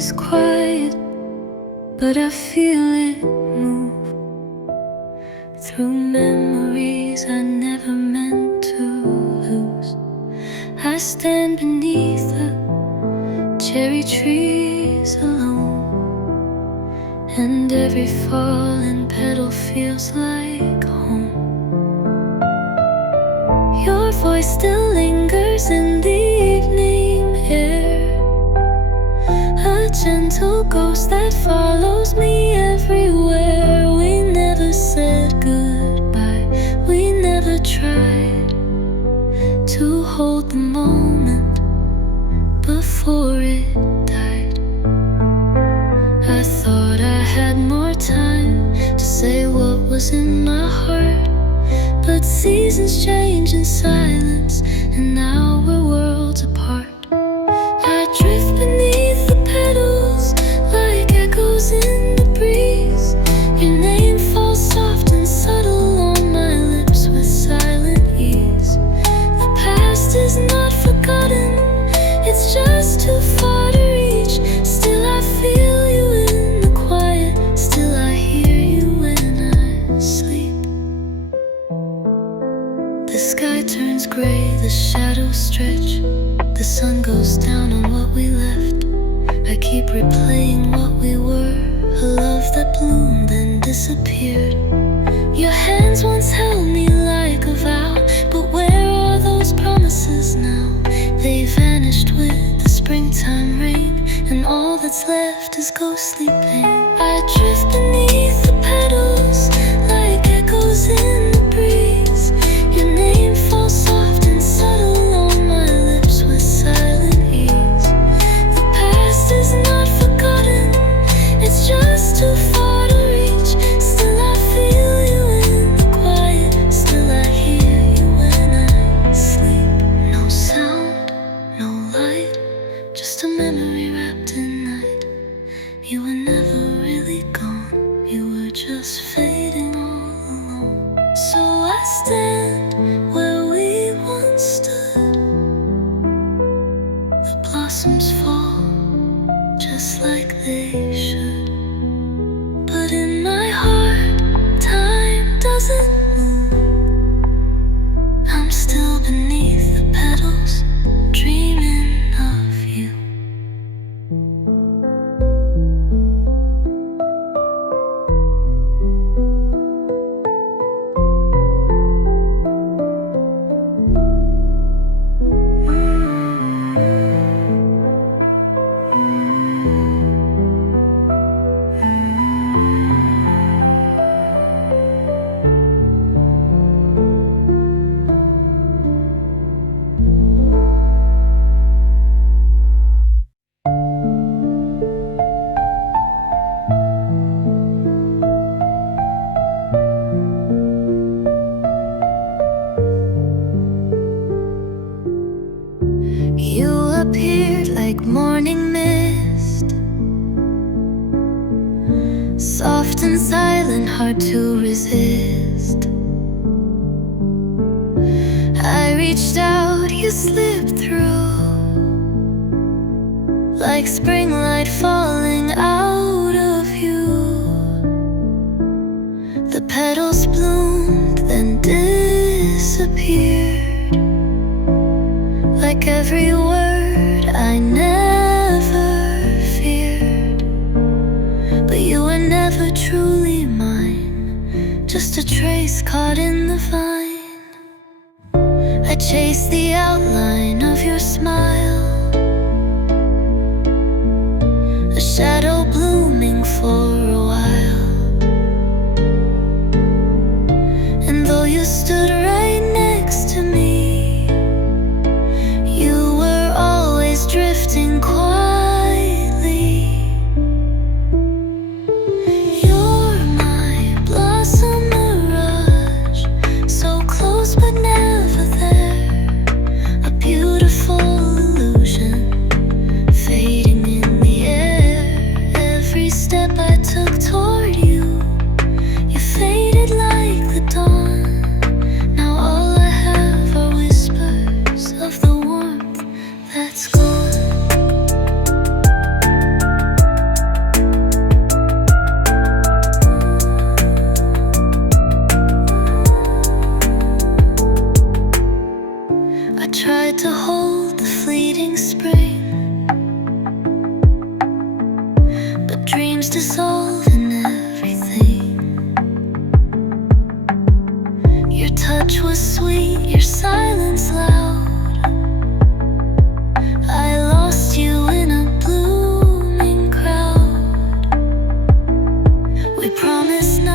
is quiet, but I feel it move through memories I never meant to lose. I stand beneath the cherry trees alone, and every fallen petal feels like home. Your voice still lingers in the evening air, a gentle ghost that follows me everywhere. We never said goodbye, we never tried to hold the moment before it died. I thought I had more time to say what was in my heart, but seasons change in silence, and now we're worlds apart. I drift beneath the petals like echoes in the breeze. Your name falls soft and subtle on my lips with silent ease. The past is not forgotten, it's just too far to reach. Still I feel you in the quiet, still I hear you when I sleep. The sky turns gray, the shadows stretch, the sun goes down on what we left. I keep replaying what we were, a love that bloomed then disappeared. Your hands once held me like a vow, but where are those promises now? They vanished with the springtime rain, and all that's left is ghostly pain. I drift beneath the petals like echoes in the breeze. Your name falls soft and subtle on my lips with silent ease. The past is not forgotten, it's just too far to reach. Still I feel you in the quiet, still I hear you when I sleep. No sound, no light, just a memory wrapped in night. You were never really gone, you were just fading all alone. So I stand where we once stood. The blossoms fall just like they should, but in my heart time doesn't move. I'm still beneath the petals, dreaming of you. You appeared like morning mist, soft and silent, hard to resist. I reached out, you slipped through, like spring light falling out of you. The petals bloomed, then disappeared, like every word I never feared. But you were never truly mine, just a trace caught in the vine. I chased the outline of your smile, a shadow blooming for a while. And though you stood right next to me, you were always drifting quietly. You're my blossom mirage, so close but never there, a beautiful illusion.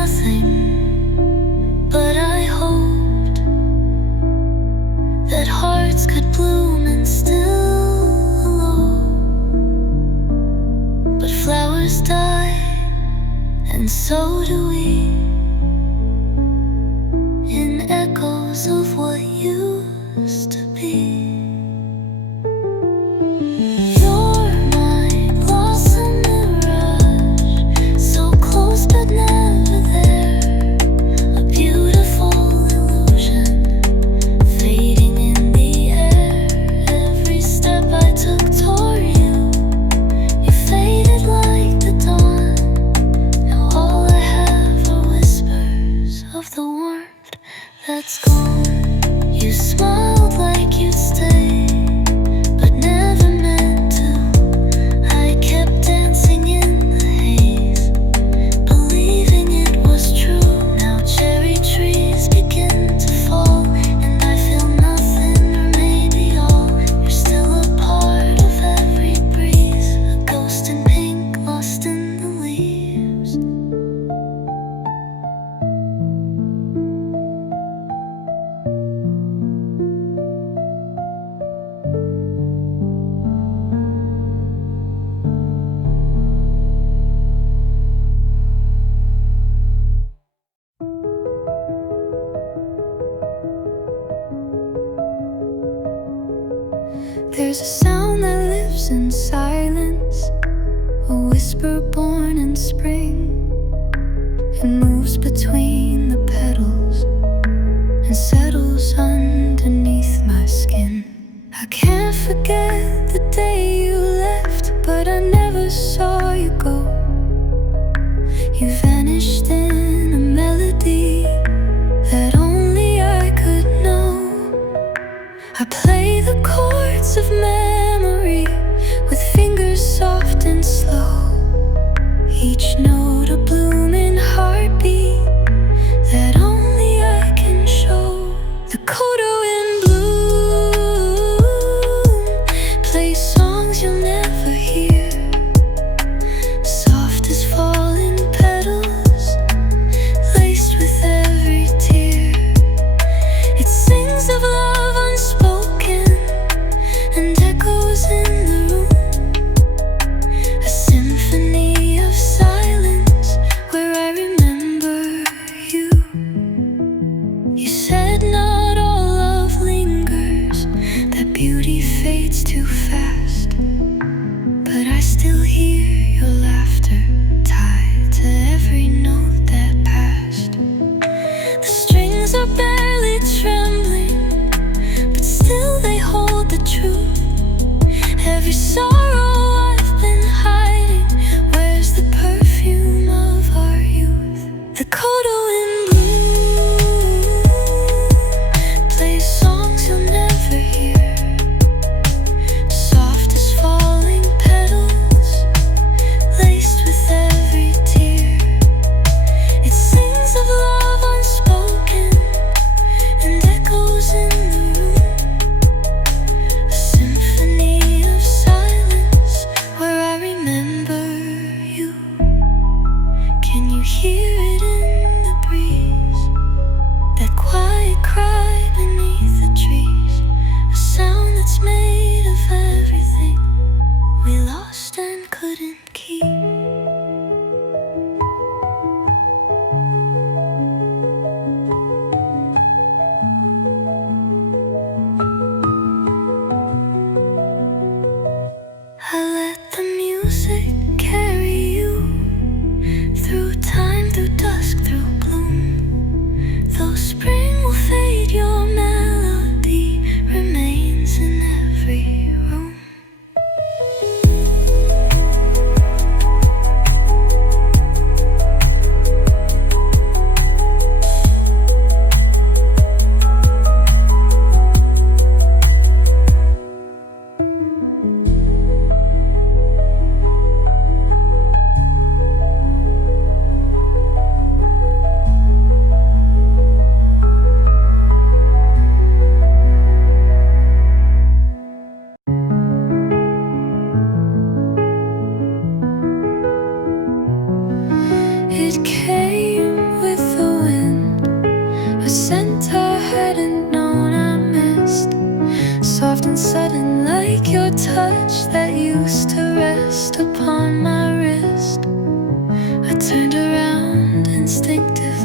nothing, but I hoped that hearts could bloom and still glow. But flowers die, and so do we, in echoes of what used to be. You're my lost in mirage, so close but never there. A beautiful illusion, fading in the air. Every step I took toward you, you faded like the dawn. Now all I have are whispers of the warmth that's gone. You smiled like you'd stay, but never meant to. I kept dancing in the haze, believing it was true. Now cherry trees begin to fall, and I feel nothing, or maybe all. You're still a part of every breeze, a ghost in pink lost in the leaves. There's a sound that lives in silence, a whisper born in spring. It moves between the petals and settles underneath my skin. I can't forget the day you left, but I never saw you go. You vanished in a melody that only I could know. I play the chords of memory with fingers soft and slow, each note a blooming heartbeat that only I can show. The Koto in bloom plays songs you'll never hear, soft as falling petals, laced with every tear. It sings of love unspoken and echoes in the room, a symphony of silence where I remember you. You said not all love lingers, that beauty fades too fast, but I still hear your laughter tied to every note that passed. The strings are barely trembling, but still they hold the truth. Every sorrow I've been hiding, where's the perfume of our youth? The Koto in bloom plays songs you'll never hear, soft as falling petals, laced with every tear. It sings of love unspoken and echoes in the room, a symphony of silence where I remember you. Can you hear it in the breeze?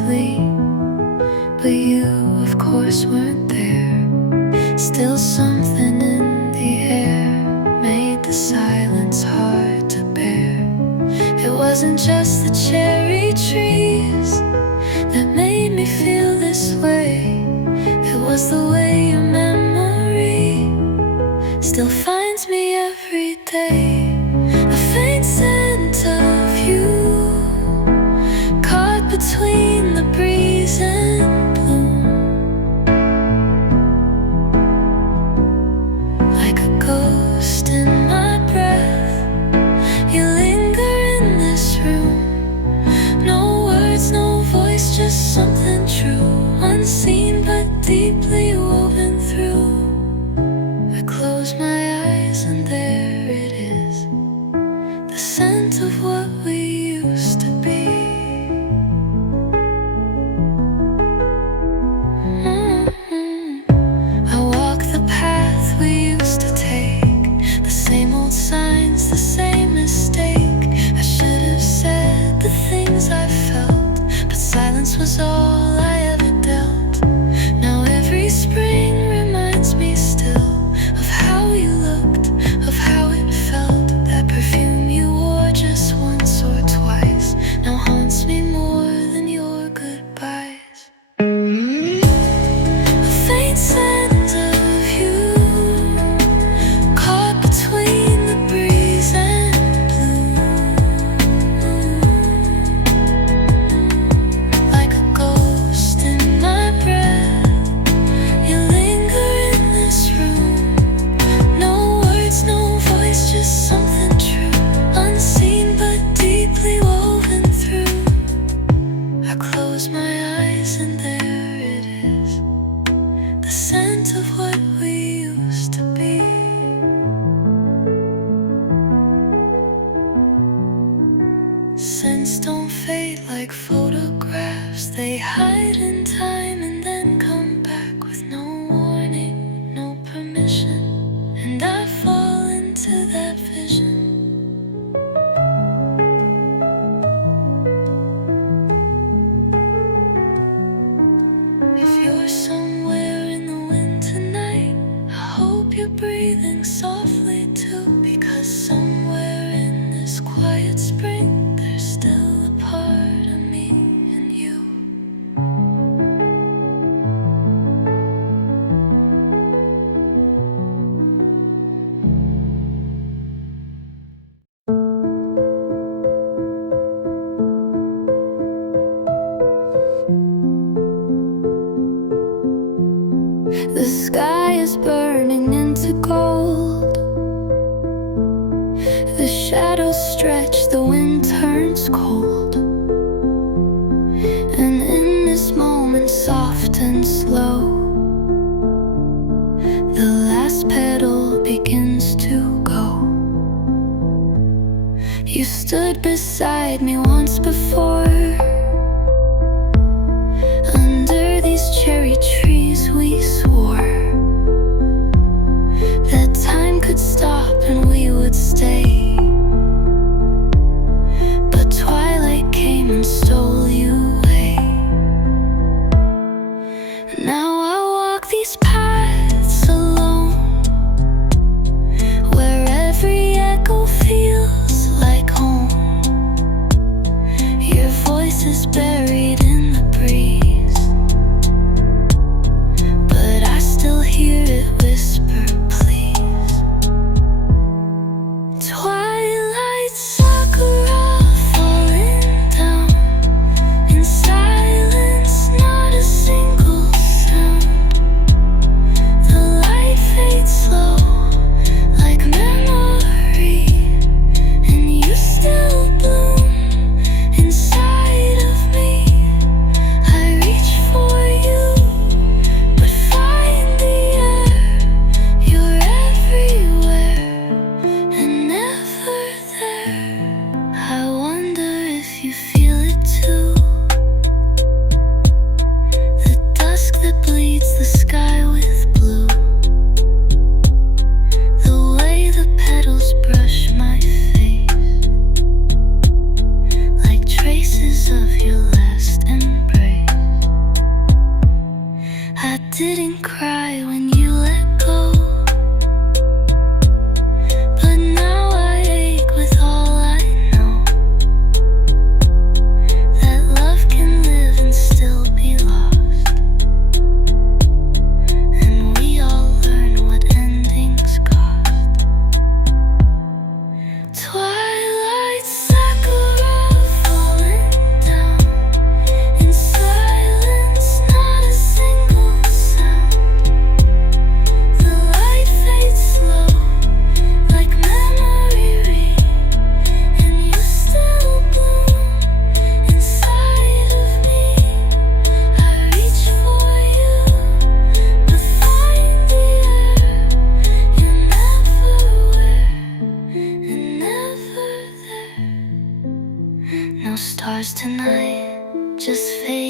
sweet, but you, of course, weren't there. Still something in the air made the silence hard to bear. It wasn't just the cherry trees that made me feel this way. It was the way your memory still finds me every day. A faint scent of you caught between the breeze and bloom, like a ghost in my breath. You linger in this room. No words, no voice, just something true, unseen but deeply woven through. I close my eyes and there it is, the scent of what we used to be. I walk the path we used to take, the same old signs, the same mistake. I should have said the things I felt, but silence was all I ever dealt. Now every spring reminds me still of how you looked, of how it felt. That perfume you wore just once or twice now haunts me more than your goodbyes. A faint scent of you caught between the breeze and bloom, like a ghost in my breath. You linger in this room. No words, no voice, just something true, unseen but deeply woven through. I close my eyes and there it is, the scent of what we used to be. Scents don't fade like photographs. They hide in time and then come back with no warning, no permission. And I fall into that vision. If you're somewhere in the wind tonight, I hope you're breathing softly too, because somewhere in this quiet spring there's still a part of me and you. The sky is burning into gold. The shadows stretch, the wind turns cold. And in this moment, soft and slow, the last petal begins to go. You stood beside me once before. Under these cherry trees we swore that time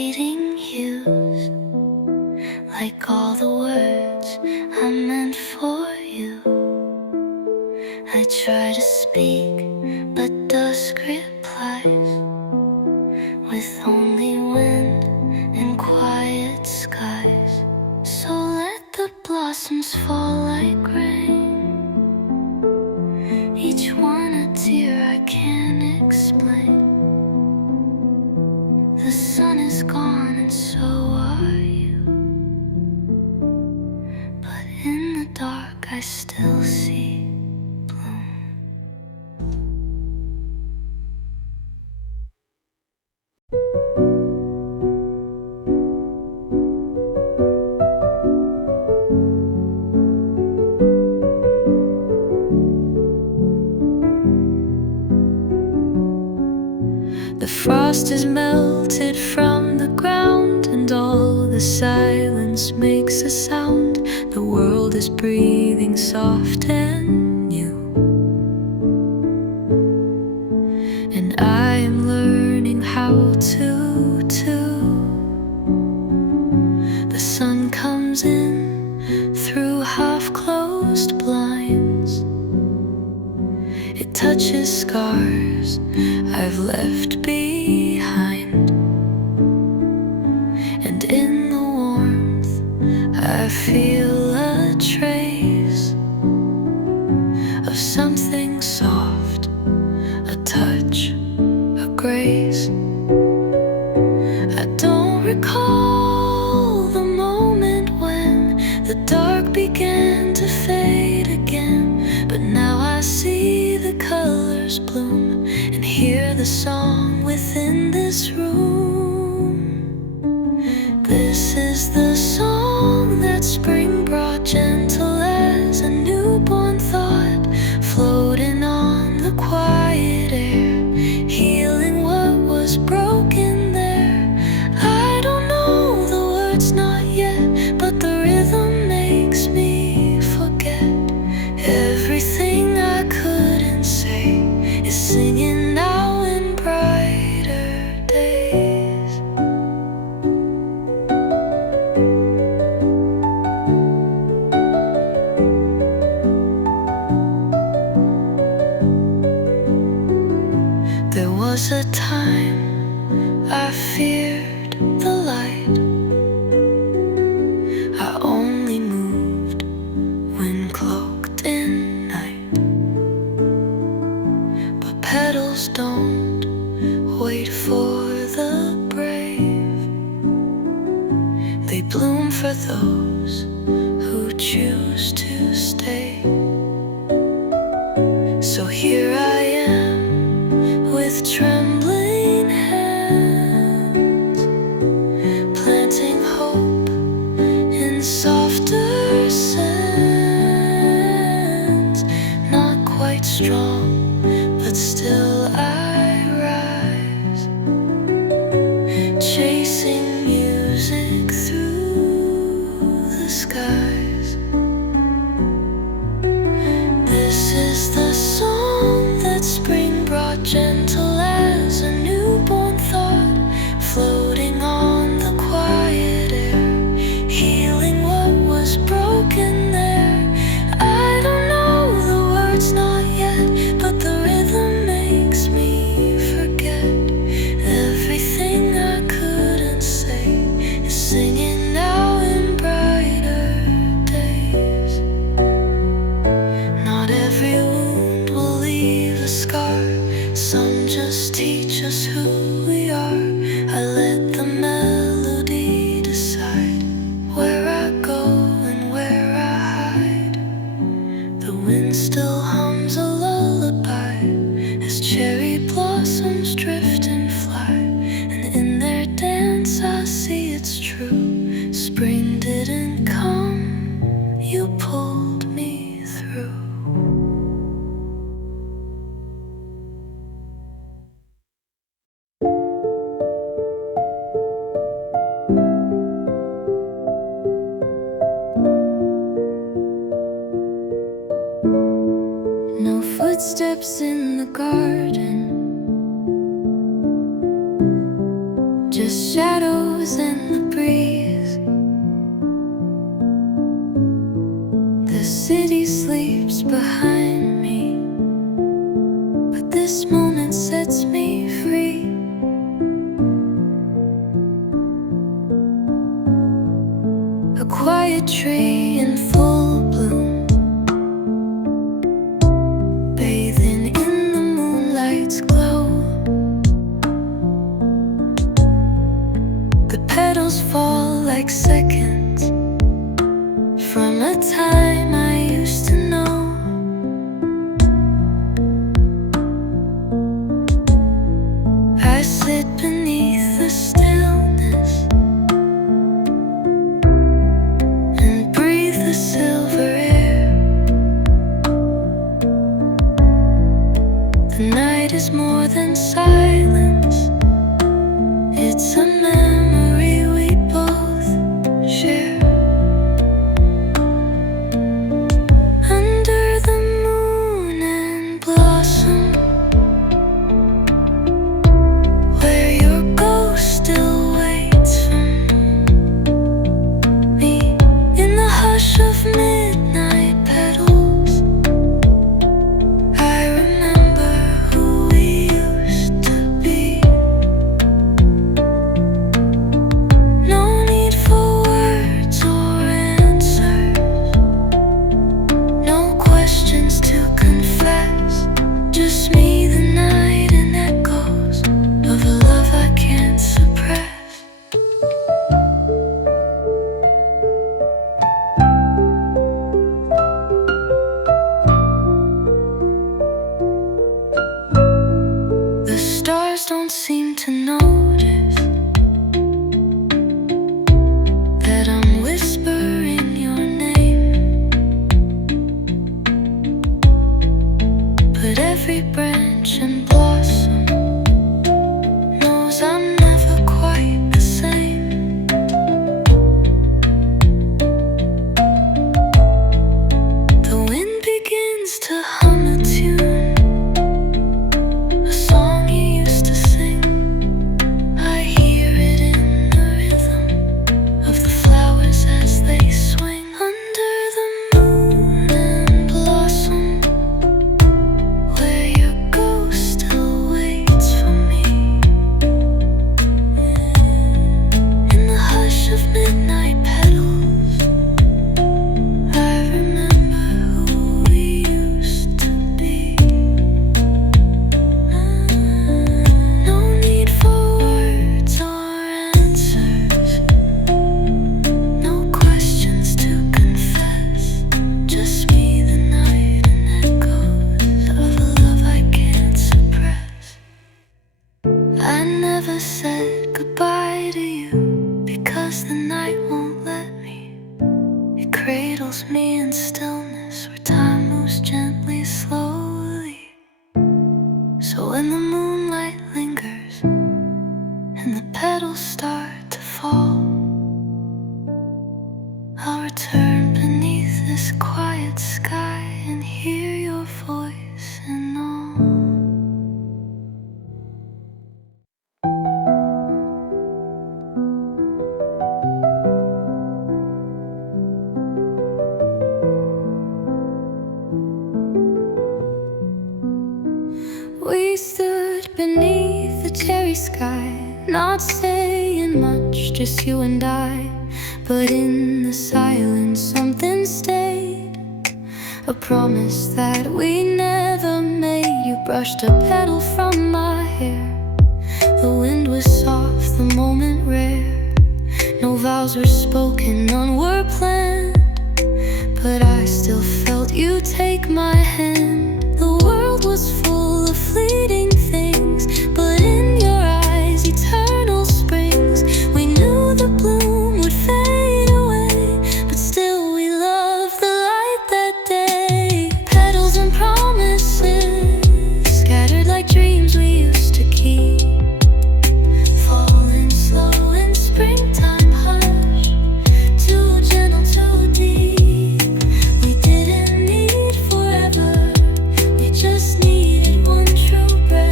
fading hues, like all the words I meant for you. I try to speak, but dusk replies with only wind and quiet skies. So let the blossoms fall like rain, each one a tear I can't explain. The sun is gone and so are you, but in the dark I still see bloom. The frost is melted from the ground, and all the silence makes a sound. The world is breathing soft and new, and I am learning how to too. The sun comes in through half-closed blinds. It touches scars I've left behind, and in the warmth I feel a trace of something soft, a touch, a grace. I don't recall the moment when the dark began to fade again, but now I see the colors bloom and hear the song within this room. This is the song that spring brought, gentle as a newborn thought, floating on the quiet air, healing what was broken there. I don't know the words, not yet, but the rhythm makes me forget. Everything I couldn't say is singing now in brighter days. There was a time I feared the light. I only moved when cloaked in night. But petals don't wait for the brave. They bloom for those who choose to stay. So here I am with trembling hands, planting hope in softer sands. Not quite strong, but still I rise, chasing music through the skies. This is the song that spring brought, gentle as a newborn thought, floating on the quiet air, healing what was broken there. I don't know the words, not yet, but the rhythm makes me forget. Everything I couldn't say is singing now in brighter days. Not every wound will leave a scar. Some just teach us who we are. I let the melody decide where I go and where I hide. The wind still hums a lullaby as cherry blossoms drift and fly, and in their dance I see it's true. Spring didn't come, you pulled me through. No footsteps in the garden, just shadows rose and the breeze. The city sleeps behind me, but this moment sets me free. A quiet tree in full bloom, bathing in the moonlight's glow. The petals fall like seconds from a time I used to know. I sit beneath the stillness and breathe the silver air. The night is more than silence, it's a memory we both share. Under the moon and blossom, where your ghost still waits for me. In the hush of midnight petals, I remember who we used to be. No need for words or answers, no questions to confess. Just me, the night, and echoes of a love I can't suppress. The stars don't seem to notice that I'm whispering your name, but every branch and blossom knows I'm never quite the same. The wind begins to hum a tune, a song you used to sing. I hear it in the rhythm of the flowers as they swing. Under the moon and blossom, where your ghost still waits for me. In the hush of midnight petals, I remember who we used to be. No need for words or answers, no questions to confess. Just me, the night, and echoes of a love I can't suppress. I never said goodbye to you because the night won't let me. It cradles me in stillness where time moves gently, slowly. So when the moonlight lingers and the petals start to fall, I'll return beneath this quiet sky and hear your voice and all. We stood beneath the cherry sky, not saying much, just you and I. But in the silence something stayed, a promise that we never made. You brushed a petal from my hair, the wind was soft, the moment rare. No vows were spoken, none were planned, but I still felt you take my hand. The world was full of fleeting things, but in your eyes eternal springs. We knew the bloom would fade away, but still we loved the light that day. Petals and promises scattered like dreams we used to keep, falling slow in springtime hush, too gentle, too deep. We didn't need forever, we just needed one true breath.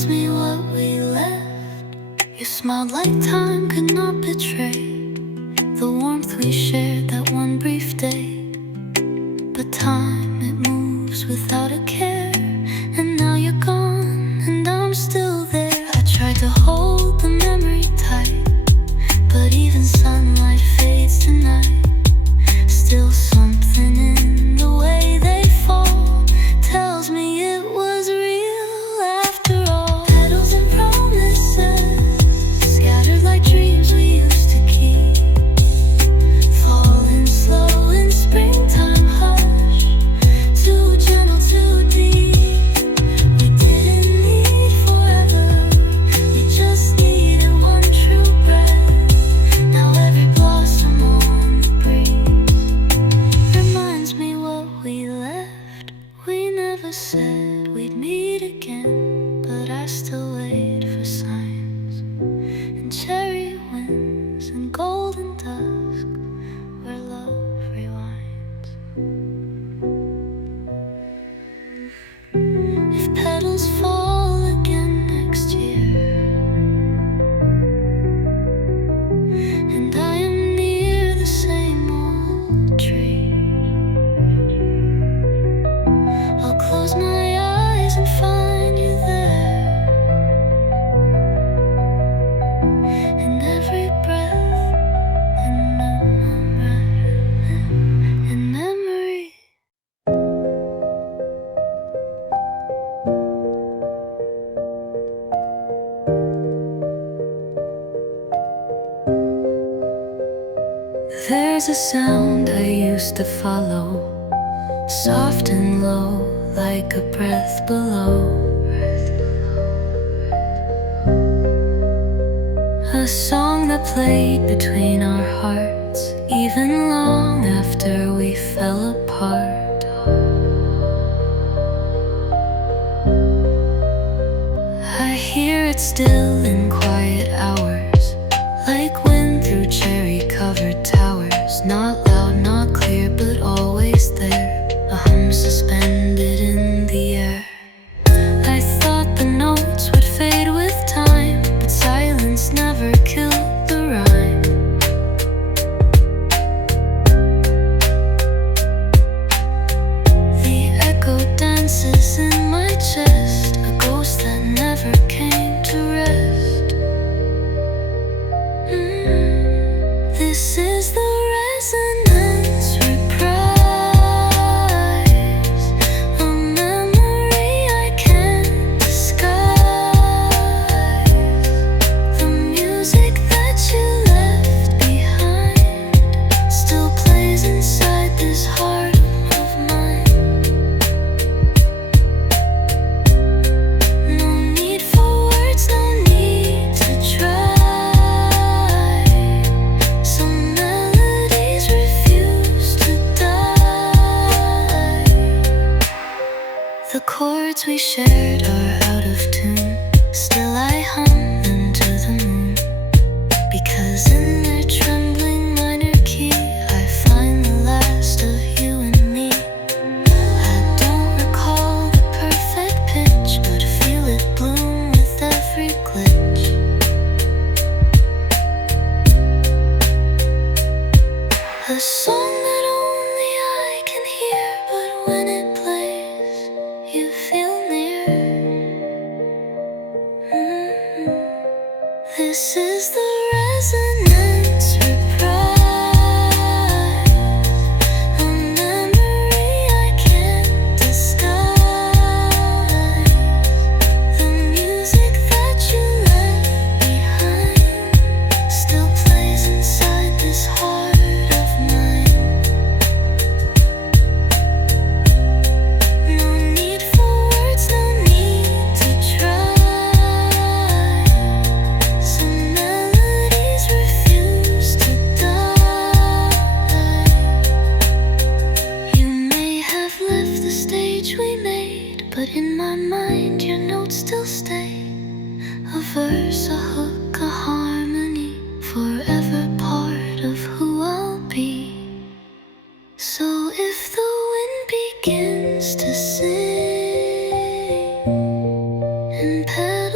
reminds me what we left. You smiled like time could not betray the warmth we shared that one brief day. But time, it moves without a care, and now you're gone and I'm still there. I tried to hold the memory tight, but even sunlight fades tonight. Still something in the way they fall tells me it was real after all. Petals and promises scattered like dreams we used to keep, falling slow in springtime hush, too gentle, too deep. We didn't need forever, we just needed one true breath. Now every blossom on the breeze reminds me what we left. We never said we'd meet again, but I still wait for signs and cherry winds and golden dusk where love rewinds. If petals fall again next year and I am near the same old tree, I'll close my eyes and find you there. In every breath, in memory. There's a sound I used to follow, soft and low, like a breath below. A song that played between our hearts, even long after we fell apart. I hear it still in quiet hours, like wind through cherry-covered towers. Not loud, not clear, but always there, a hum suspended in the air. I thought the notes would fade with time, but silence never killed the rhyme. The echo dances in my chest, a ghost that never came to rest. This is the resonance reprise, a memory I can't disguise. The music that you left behind still plays inside this heart of mine. No need for words, no need to try. Some melodies refuse to die. The chords we shared are out of tune, still I hum them to the moon, because in their trembling minor key I find the last of you and me. I don't recall the perfect pitch, but feel it bloom with every glitch. A song that only I can hear, but when it plays, you feel near. This is the resonance reprise, a memory I can't disguise. The music that you left behind still plays inside this heart of mine. No need for words, no need to try. Some melodies refuse to die. You may have left the stage we made, but in my mind your notes still stay. A verse, a hook, a harmony, forever part of who I'll be. So if the wind begins to sing and petals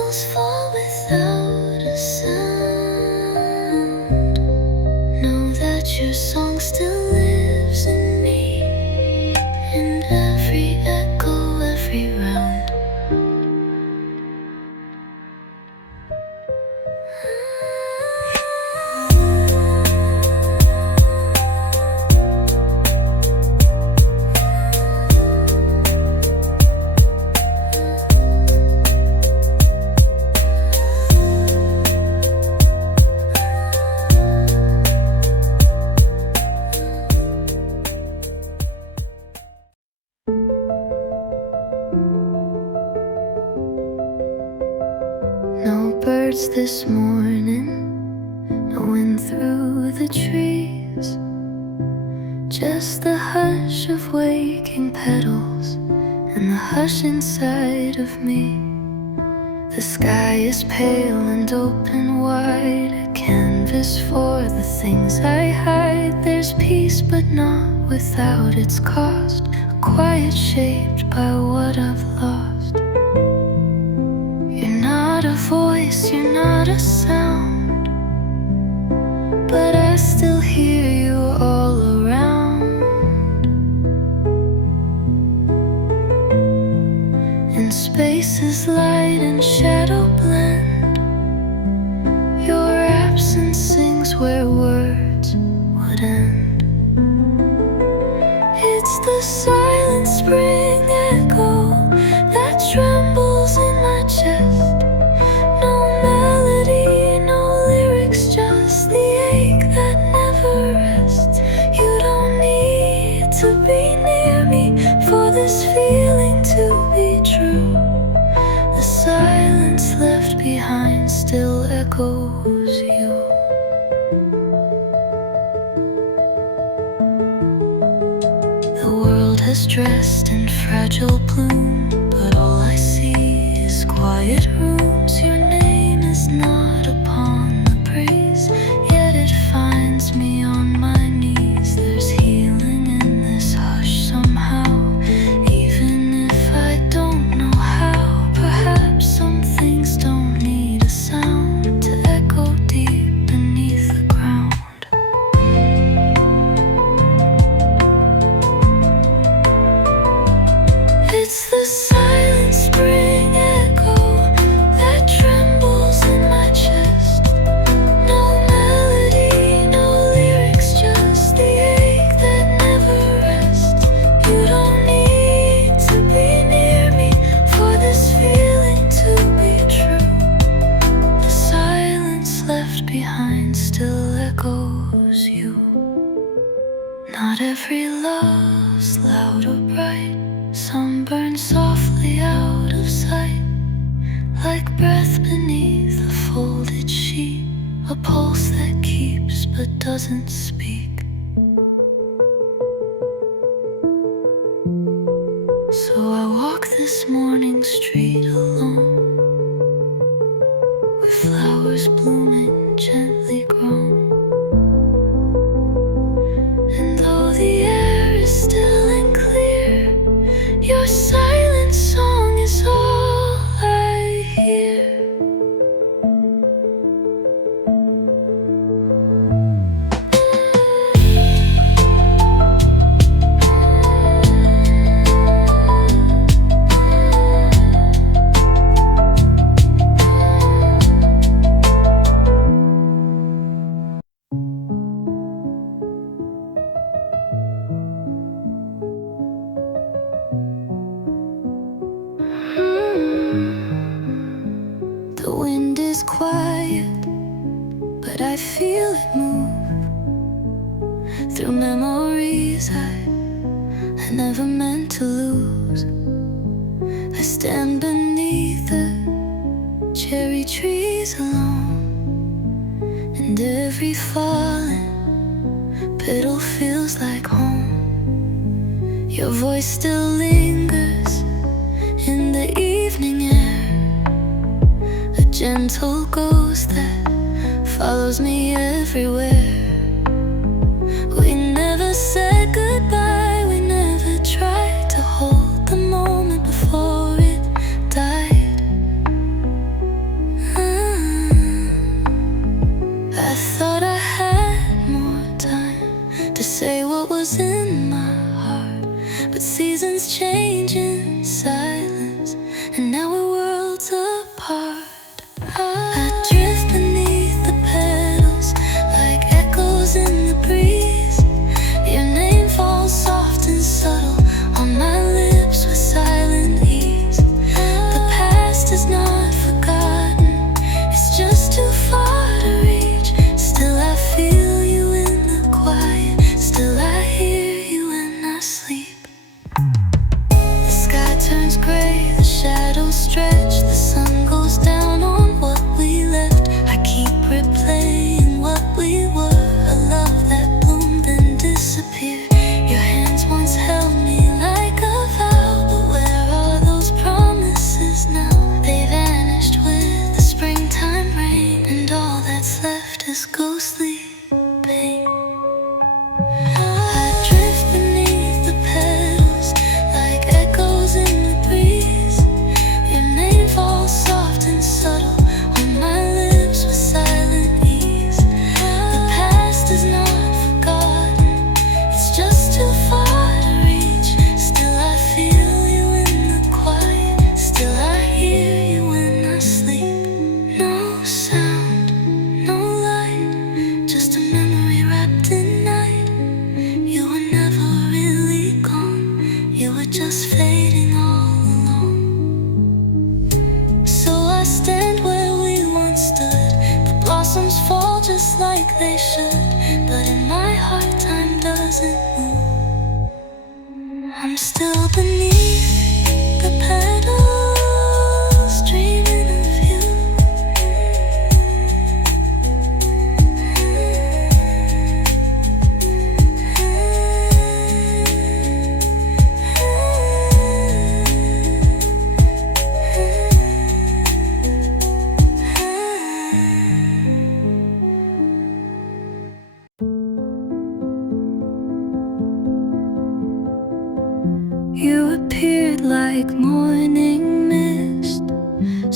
petals fall without a sound. Know that your song still lives in me, in every echo, every round. No birds this morning, no wind through the trees, just the hush of waking petals and the hush inside of me. The sky is pale and open wide, a canvas for the things I hide. There's peace but not without its cost, a quiet shaped by what I've lost. You're not a voice, you're not a sound, but I still hear you all around. In spaces light and shadow blend, your absence sings where words would end. It's the silent spring echo that trembles in my chest. No melody, no lyrics, just the ache that never rests. You don't need to be near me for this feeling to be true. The silence left behind still echoes you. The world has dressed in fragile bloom, but all I see is quiet rooms. Your name is not upon the praise, yet it finds me on my knees. There's healing in this hush somehow, even if I don't know how. Perhaps some things don't need a sound to echo deep beneath the ground. It's the silent spring echo that trembles in my chest. No melody, no lyrics, just the ache that never rests. You don't need to be near me for this feeling to be true. The silence left behind still echoes you. Not every love's loud or bright. Some burn softly out of sight, like breath beneath a folded sheet, a pulse that keeps but doesn't speak. So I walk this morning street alone, with flowers blooming gently grown. And though the air is still and clear, your silent song is all I hear. The wind is quiet, but I feel it move through memories I never meant to lose. I stand beneath the cherry trees alone, and every fallen petal feels like home. Your voice still lingers in the evening air, a gentle ghost that follows me everywhere. We never said goodbye, we never tried to hold the moment before it died.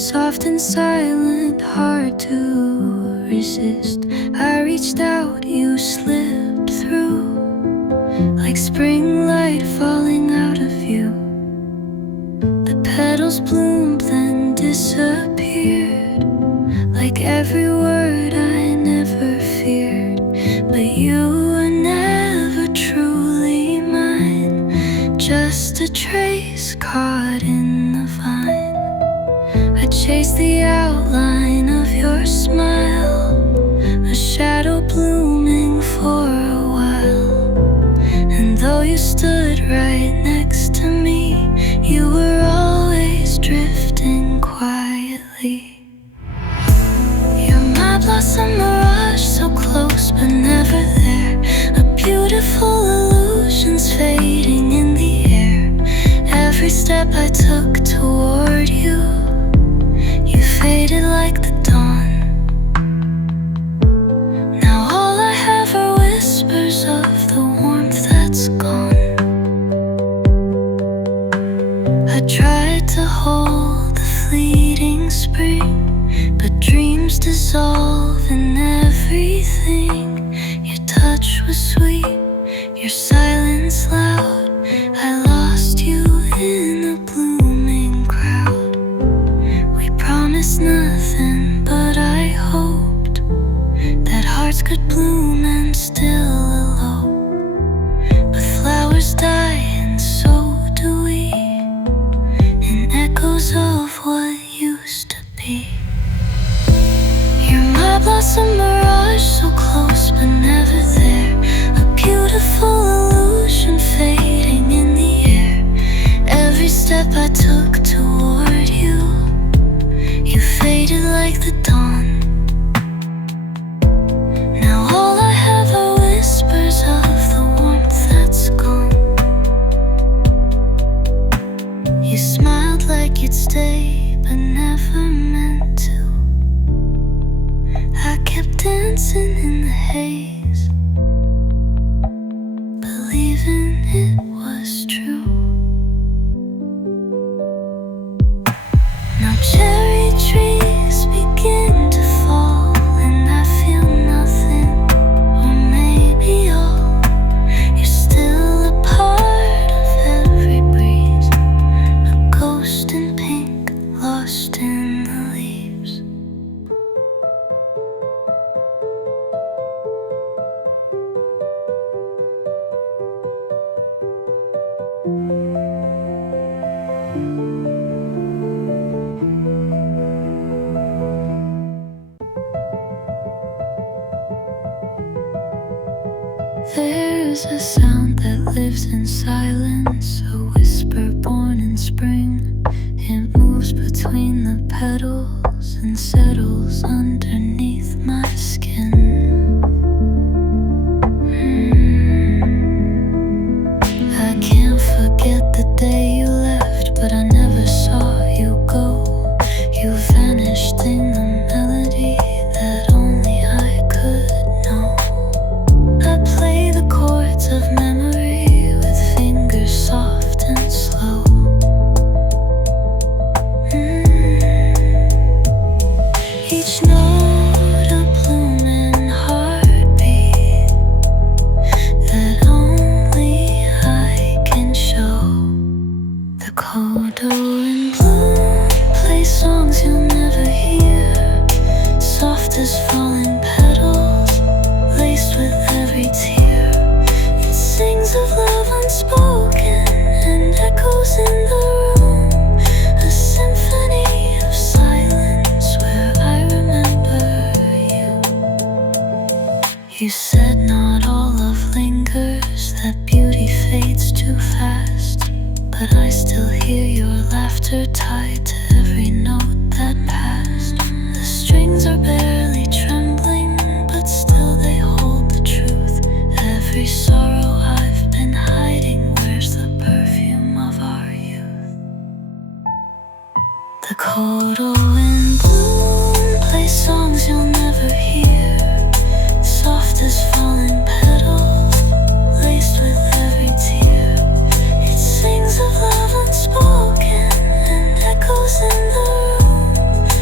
soft and silent, hard to resist. I reached out, you slipped through, like spring light falling out of view. The petals bloomed then disappeared, like every word I never feared. But you were never truly mine, just a trace caught in the vine. I chased the outline of your smile, a shadow blooming for a while. And though you stood right next to me, you were always drifting quietly. You're my blossom mirage, so close but never there. A beautiful illusions fading in the air. Every step I took toward you, you faded like the dawn. Now all I have are whispers of the warmth that's gone. I tried to hold the fleeting spring, but dreams dissolve in everything. Your touch was sweet, your silence loud. I lost you in a blooming crowd. We promised nothing, but I hoped that hearts could bloom and still elope. But flowers die and so do we, in echoes of what used to be. You're my blossom mirage, so close but never there. A beautiful illusion fading in the air. Every step I took toward you, you faded like the dawn. Now all I have are whispers of the warmth that's gone. You smiled like you'd stay, but never meant to. I kept dancing in the haze, believing it was true. Now cherry trees begin to fall, and I feel nothing, or maybe all. You're still a part of every breeze, a ghost in pink, lost in the leaves. There's a sound that lives in silence, a whisper born in spring. It moves between the petals and settles underneath my skin. I can't forget the day you left, but I never saw you go. You vanished in the melody that only I could know. I play the chords of memory with fingers soft and slow. Each note a blooming heartbeat that only I can show. The Koto in bloom play songs you'll never hear, soft as falling petals, laced with every tear. It sings of love unspoken and echoes in the room, a symphony of silence where I remember you. You said not all love lingers, that beauty fades too fast, but I still hear your laughter tied to every note that passed. The strings are barely trembling, but still they hold the truth. Every sorrow I've been hiding wears the perfume of our youth. The Koto in bloom play songs you'll never hear, soft as falling petals, laced with every tear. It sings of love unspoken and echoes in the room,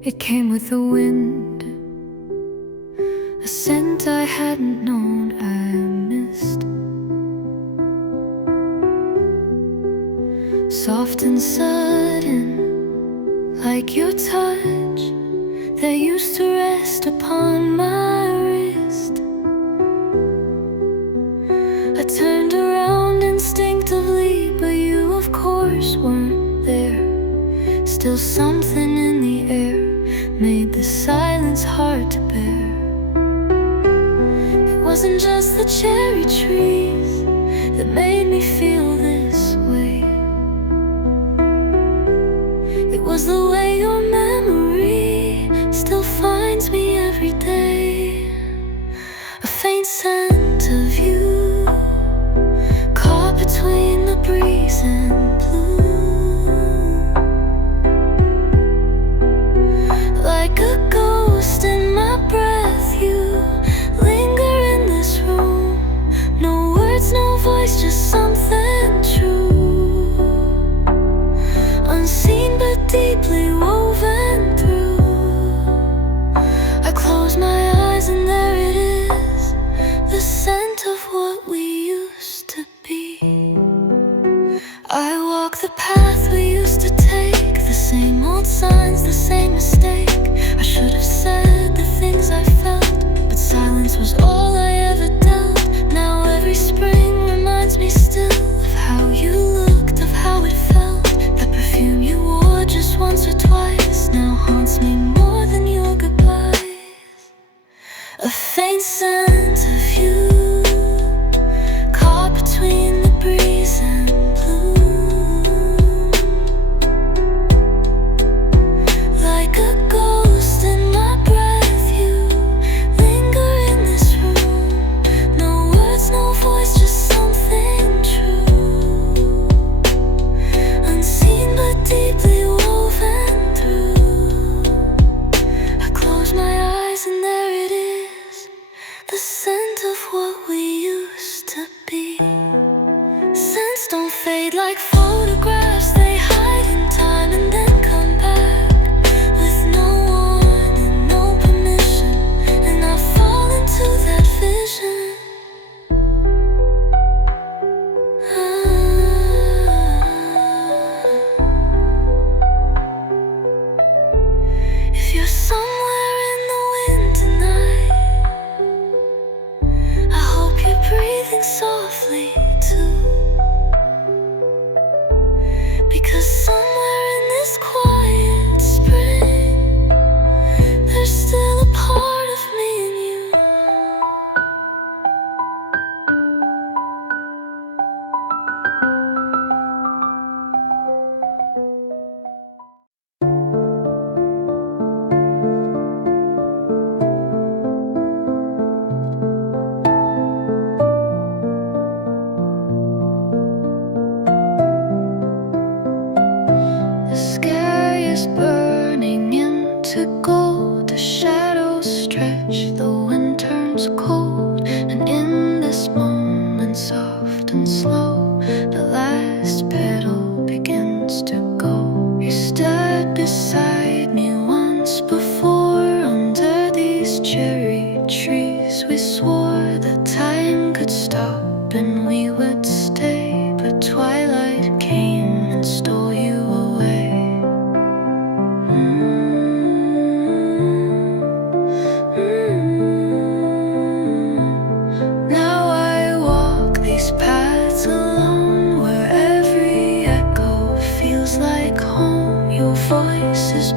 It came with the wind, a scent I hadn't known I missed. Soft and sudden, like your touch that used to rest upon my wrist. I turned around instinctively, but you of course weren't there. Still something in the air made the silence hard to bear. It wasn't just the cherry trees that made me feel this way. It was the way your memory still finds me every day. A faint scent of you caught between the breeze and blue, like a ghost in my breath. You linger in this room, no words, no voice, just something true, unseen but deeply woven through. I close my eyes and there it is, the scent of what we used to be. I walk the path we used to take, the same old signs, the same mistake. I should have said the things I felt, but silence was all I ever dealt. Now every spring reminds me still of how you looked, of how it felt. The perfume you wore just once or twice now haunts me more than your goodbyes. A faint scent of you caught between the breeze and blue, like a ghost in my breath. You linger in this room, no words, no voice, just something true, unseen but deeply woven through. I close my eyes and there it is, the scent of what we used to be. Scents don't fade like photographs, they hide in time and then come back with no warning, no permission, and I fall into that vision. If you're somewhere in the wind tonight, I hope you're breathing softly too, because somewhere in this quiet spring, there's still a part of me and you. The sky is burning into gold, the shadows stretch, the wind turns cold, and in this moment, soft and slow, the last petal begins to go. You stood beside me once before under these cherry trees. We swore that time could stop and we would stay, but twilight came and stole you away. Now I walk these paths alone, where every echo feels like home. Your voice is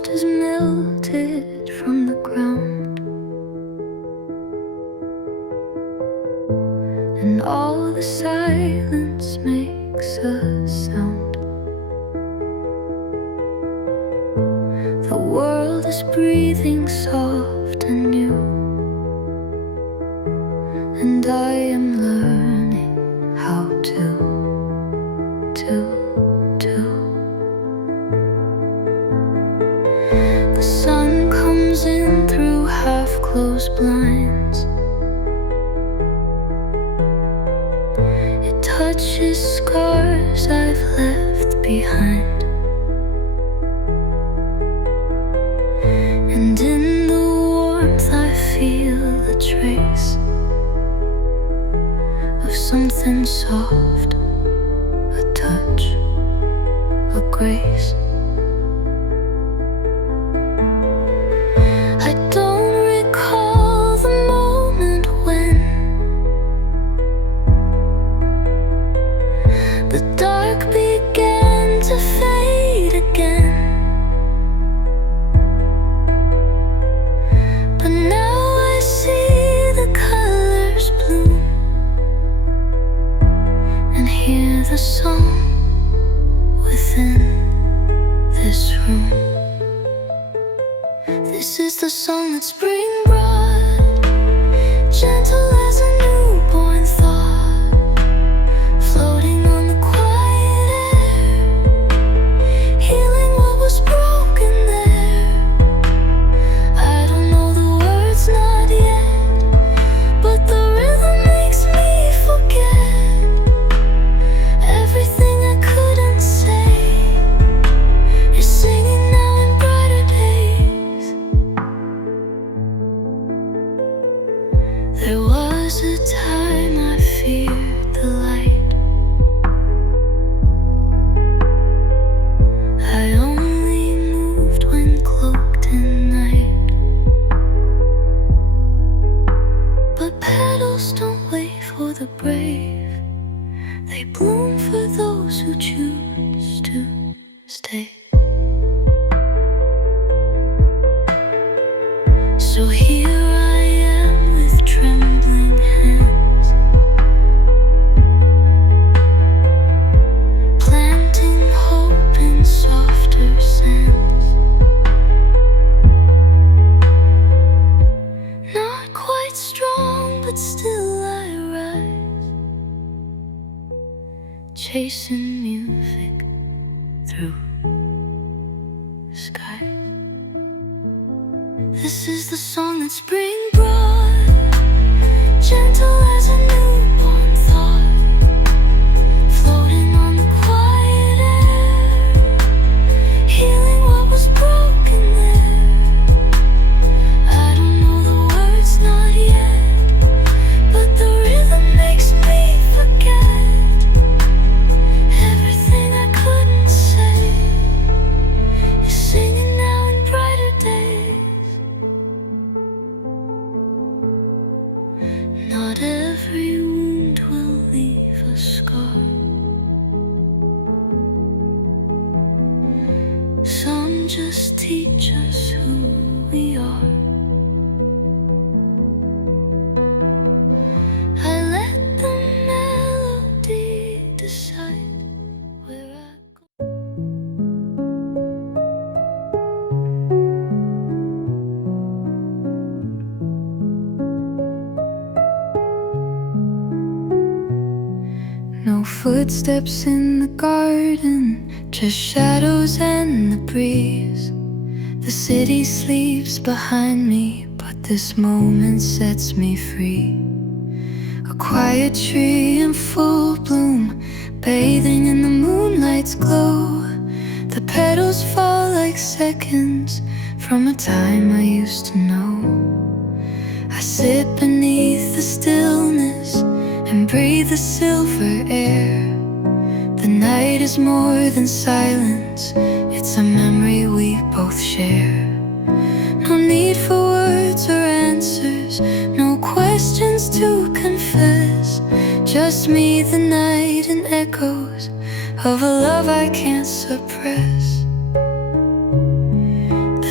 frost is melted from the ground, and all the silence makes a sound. The world is breathing soft and new, and I am learning how to. The sun comes in through half-closed blinds. It touches scars I've left behind, and in the warmth I feel a trace of something soft, a touch, a grace. I don't recall the moment when the dark began to fade again, but now I see the colors bloom and hear the song within this room. This is the song that spring brought, gentle as a newborn thought, floating on the quiet air, healing what was broken there. I don't know the words, not yet, but the rhythm makes me forget everything I couldn't say. Is singing now in brighter days. There was a time I feared the light. I only moved when cloaked in night. But petals don't wait for the brave. They bloom for those who choose to stay. So here I am with trembling hands, planting hope in softer sands. Not quite strong, but still I rise, chasing music through the sky. This is the song that spring brought, gentle as a newborn thought, floating on the quiet air, healing what was broken there. I don't know the words, not yet, but the rhythm makes me forget everything I couldn't say. Is singing now in brighter days. Not every wound will leave a scar. Some just teach us who we are. I let the melody decide where I go. No footsteps in the garden, just shadows and the breeze. The city sleeps behind me, but this moment sets me free. A quiet tree in full bloom, bathing in the moonlight's glow. The petals fall like seconds from a time I used to know. I sit beneath the stillness and breathe the silver air. The night is more than silence, it's a memory we both share. No need for words or answers, no questions to confess. Just me, the night, and echoes of a love I can't suppress.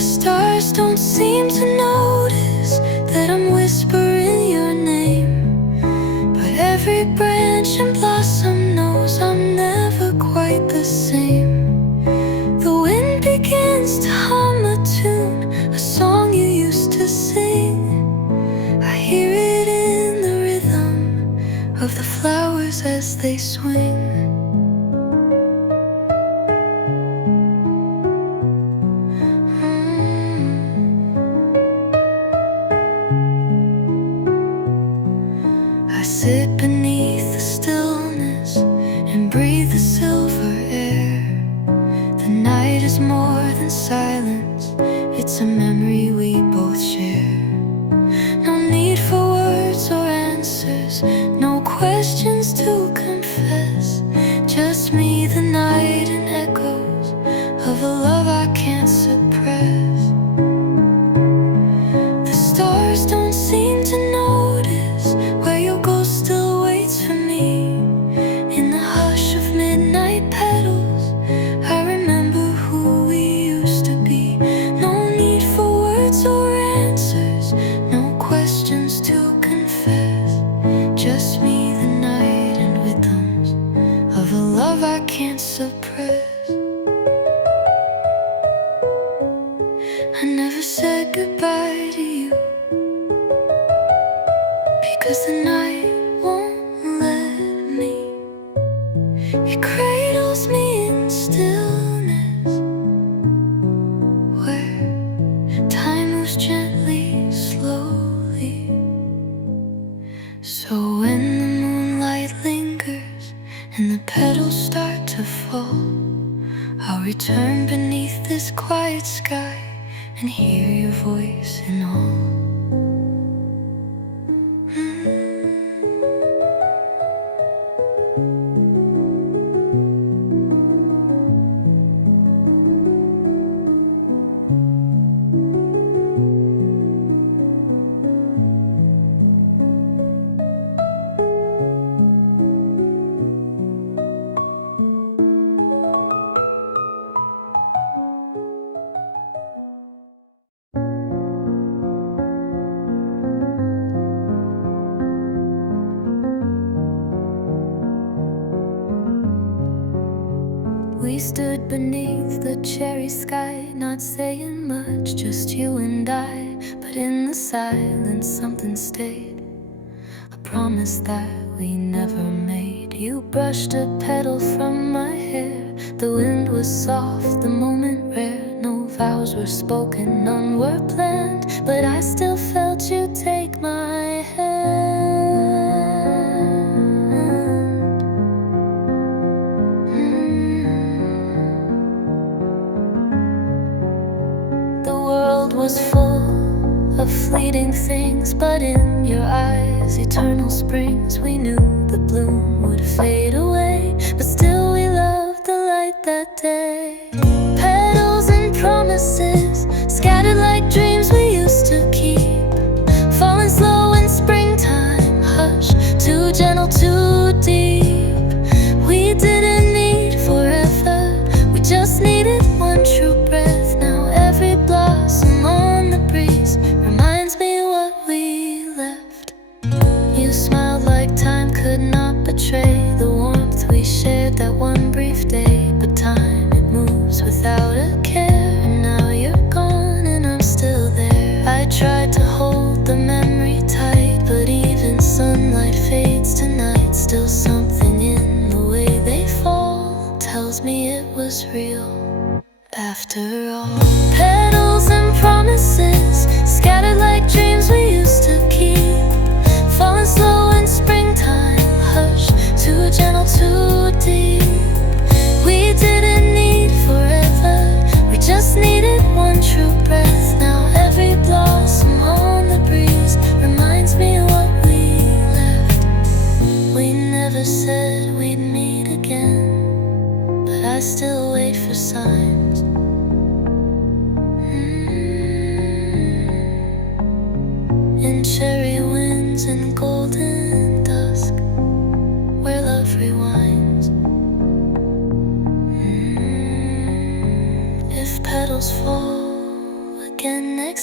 don't seem to notice that I'm whispering your name, but every branch and blossom knows I'm never quite the same. The wind begins to hum a tune, a song you used to sing. I hear it in the rhythm of the flowers as they swing. I sit beneath the stillness and breathe the silver air. The night is more than silence, it's a memory we both share. No need for words or answers, no questions to confess. Just me, the night, and echoes of a love I can't suppress. The stars don't seem to notice where you go, still waits for me. In the hush of midnight petals, I remember who we used to be. No need for words or answers, no questions to confess. Just me, the night, and rhythms of a love I can't suppress. I never said goodbye to you, because the night won't let me. It cradles me in stillness, where time moves gently, slowly. So when the moonlight lingers and the petals start to fall, I'll return beneath this quiet sky and hear your voice in all. We stood beneath the cherry sky, not saying much, just you and I. But in the silence something stayed, a promise that we never made. You brushed a petal from my hair, the wind was soft, the moment rare. No vows were spoken, none were planned, but I still felt you take my hand. Was full of fleeting things, but in your eyes, eternal springs. We knew the bloom would fade away, but still we loved the light that day. Petals and promises, scattered like dreams we used to keep, falling slow in springtime, hush, too gentle, too deep. We didn't need forever, we just needed one true breath. Now every blossom on the breeze reminds me what we left. You smiled like time could not betray the warmth we shared that one brief day. But time, it moves without a care, and now you're gone and I'm still there. I tried to hold the memory tight, but even sunlight fades tonight. Still something in the way they fall tells me it was real after all. Petals and promises, scattered like dreams we used to keep, falling slow in springtime, hush, too gentle, too deep. We didn't need forever, we just needed one true breath. Now every blossom on the breeze reminds me what we left. We never said we'd meet again, but I still wait for signs. In cherry winds and golden dusk, where love rewinds. If petals fall again next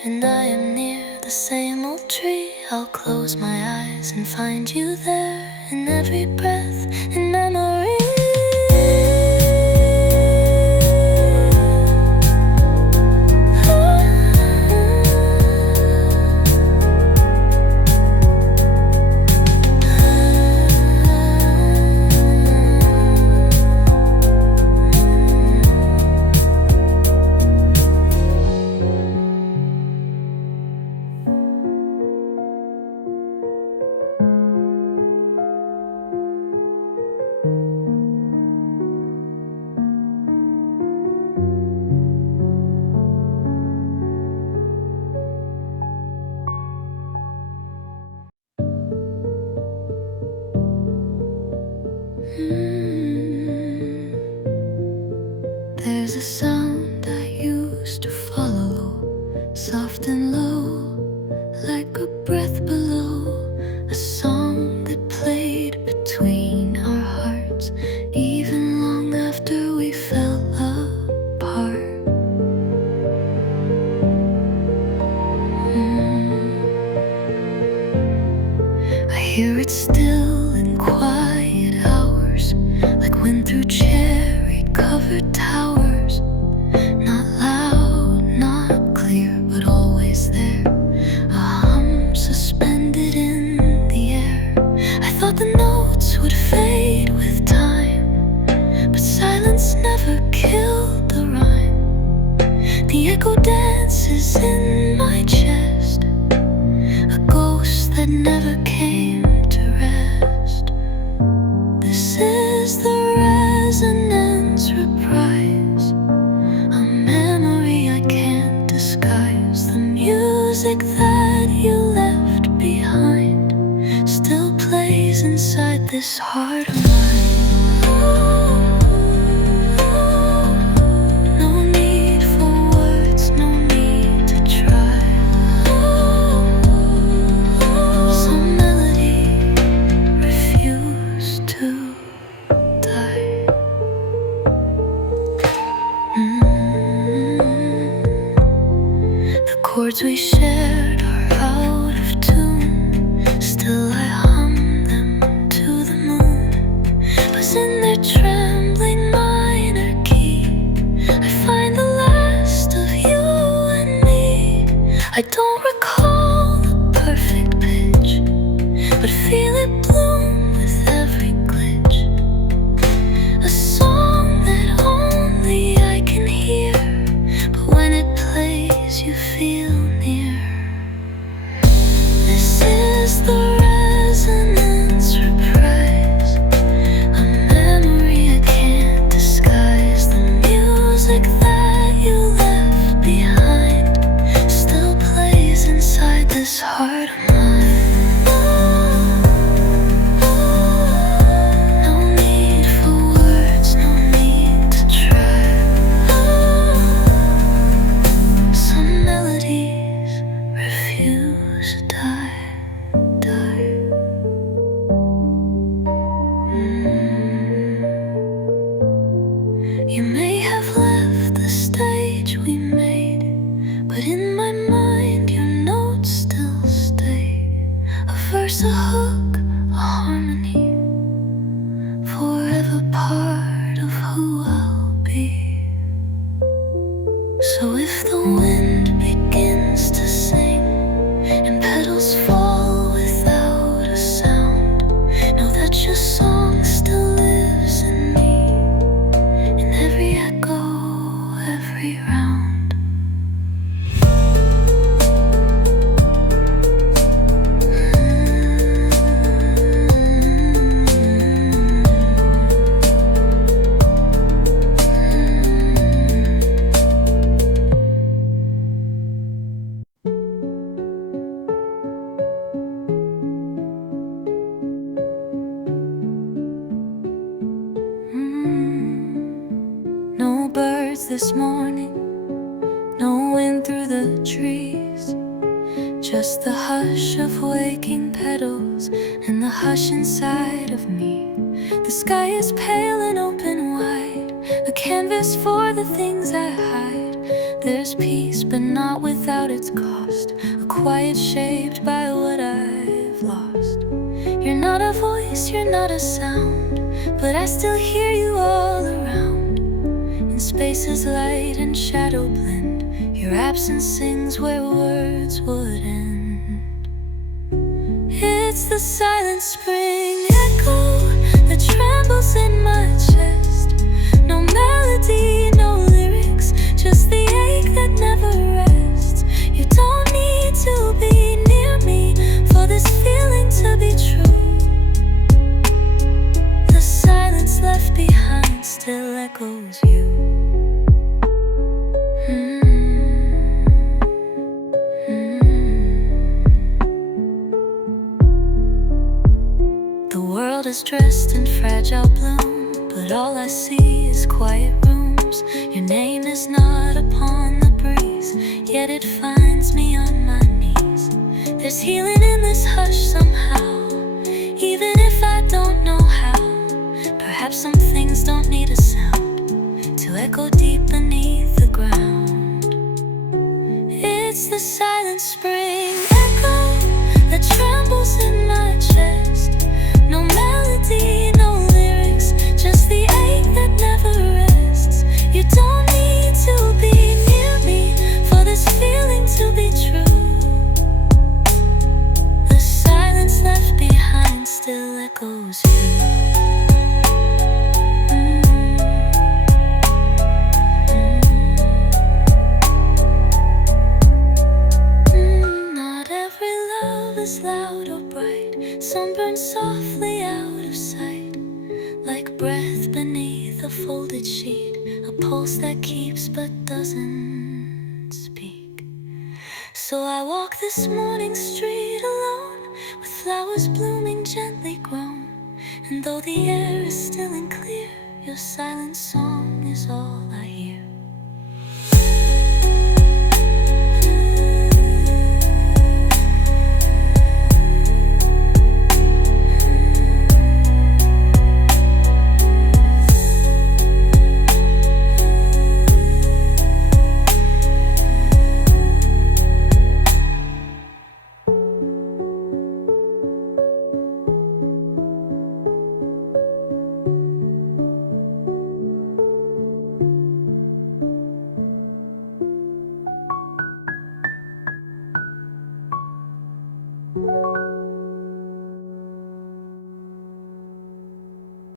and I am near the same old tree. I'll close my eyes and find you there in every breath, in memory. There's a sound I used to follow, soft and low, like a breath below, a song that played between our hearts, even long after we fell apart. I hear it still in quiet hours, like wind through cherry-covered towers. Not loud, not clear, but always there, a hum suspended in the air. I thought the notes would fade with time, but silence never killed the rhyme. The echo dances in my chest, a ghost that never came to rest. This is the resonance reprise, a memory I can't disguise. The music that you left behind still plays inside this heart of mine. No need for words, no need to try. Some melody refused to die. The chords we shared are out of tune, still I hum them to the moon. Was in their trembling minor key, I find the last of you and me. I don't recall the perfect pitch, but feel it bloom with every glitch. A song that only I can hear, but when it plays you feel near. This is the resonance reprise, a memory I can't disguise. The music that you left behind still plays inside this heart of mine. No need for words, no need to try. Some melodies refuse to die. You may have left the stage we made, but in my mind your notes still stay. A verse, a hook, a harmony, forever part of who I'll be. So if the wind begins to sing and petals fall without a sound, know that your song still lives in me, in every echo, every round. No birds this morning, no wind through the trees, just the hush of waking petals and the hush inside of me. The sky is pale and open wide, a canvas for the things I hide. There's peace, but not without its cost. A quiet shaped by what I've lost. You're not a voice, you're not a sound, but I still hear you all around. In spaces light and shadow blend, your absence sings where words would end. It's the silent spring echo that trembles in my chest. No melody, no lyrics, just the ache that never rests. You don't need to be near me for this feeling to be true. The silence left behind still echoes you. The world is dressed in fragile bloom, but all I see is quiet rooms. Your name is not upon the breeze, yet it finds me on my knees. There's healing in this hush somehow, even if I don't know how. Perhaps some things don't need a sound to echo deep beneath the ground. It's the silent spring echo that trembles in my chest. No melody, no lyrics, just the ache that never rests. You don't need to be near me for this feeling to be true. The silence left behind still echoes you. Not every love is loud or bright. Some burn softly out of sight, like breath beneath a folded sheet, a pulse that keeps but doesn't speak. So I walk this morning street alone, with flowers blooming gently grown. And though the air is still and clear, your silent song is all I hear.